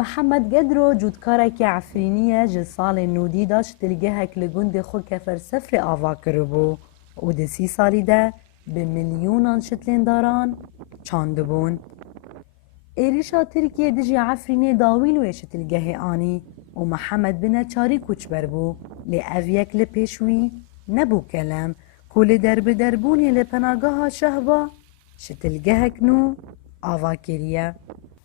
محمد قدرو جودکارێکی عفرینیە ji salê nûdî da ji tilgehek li gundê xwe kefersefrê ava kiribû û di 30 salî de bi milyûnan şitlêndaran çandibûn. Êrişa Tirkiye dijî Efrînê dawîlûyê ji tilgehê anî û Mihemed bi neçarî kûçber bû, lê ev yek li pêş wî nebû kelem ku li derbidarbûnê li penageha Şehba ji tilgehek nû ava kiriye.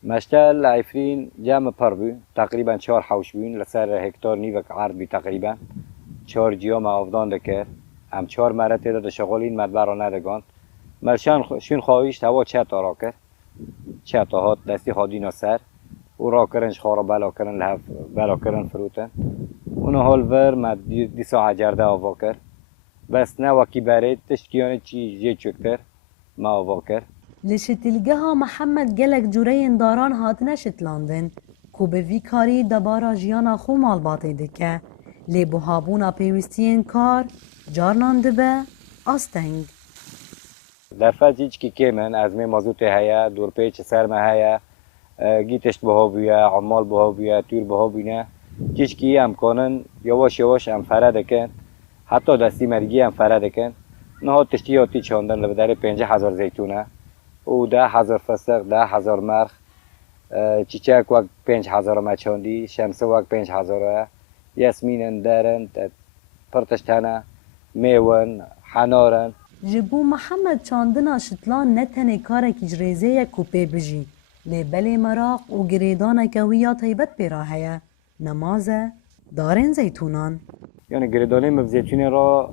مشتل عفرین جمع پر بو تقریبا 4 حوش بون لسر هکتار نیوک عرض بی تقریبا 4 جیام آفدان دکر هم 4 مره تعداد شغالین مدبر ندگان مرشان شون خواهیش هوا چه تا را کرد چه تا هات دستی خادینا سر و را کرنش خارا بلا کرن لحف بلا کرن فروتن اونو حال ور مد دی ساعه جرده آوا کرد بس نه وکی برید تشکیانه چی جه چکتر ما آوا کرد Li şitilgeha Mihemed gelek cureyên daran hatine şitlandin ku bi vî karî debara jiyana xwe malbatê dike, lê buhabûna pêwîstiyên kar carnan dibe asteng. درفت هیچ کی کمن از می مازوت هیا دور پیچ سرمه هیا گیتشت بها بویا عمال بها بویا تور بها بینه هیچ کی امکانن یواش یواش ام فرد کن حتی دستی مرگی ام فرد کن نه تشتیاتی چاندن لبدر 50,000 زیتونه و 10,000 فسق 10,000 مرخ چیچک وقت 5,000 مچاندی شمسه وقت 5,000 یاسمینن درن پرتشتانه میون حنارن Ji bo Mihemed çandina şitlan ne tenê karekî ji rêzê ye ku pê bijî, lê belê meraq û girêdaneke wî ya taybet pêra heye, nemaz e darên zeytûnan. Yani girdane me zeytûnê ra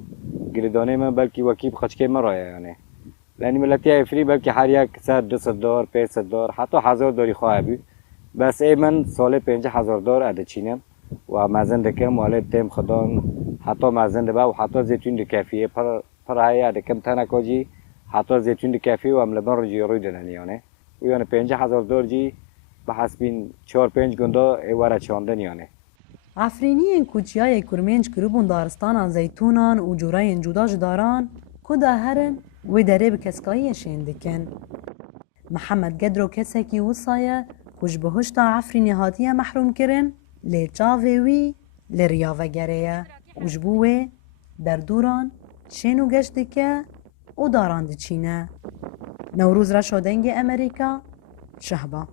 girdane me belkî wekî bi xeçkê me ra ye yani. Yani milletiya Efrî belkî her yek 200 dar 500 dar heta 1000 darî xwe hebû. Bes ê min salê 50,000 dar diçînim û mezin dikim û alê têm xidan heta mezin dibe û heta zeytûn dikefiye پر هیا دکم تنها کجی حتی زیتون دکافی و عمل بر رجی روی دننی یعنی و یعنی 50,000 دلار جی به حسب 4-5 گنده ایواره چاندن یعنی. Efrîniyên kuçiyayê kurmênc kiribûn daristanan zeytûnan û curayên cuda ji daran ku da herin wê derê bi keskayiyê şên dikin. Mihemed Gedro kesekî wisa ye ku ji bihuşta Efrînê hatiye mehrûm kirin, lê çavê wî li riya vegerê ye û ji bo wê derdûran şên û geş dike û daran diçîne. Newrûz reşa dengê Amerîka, Şehba.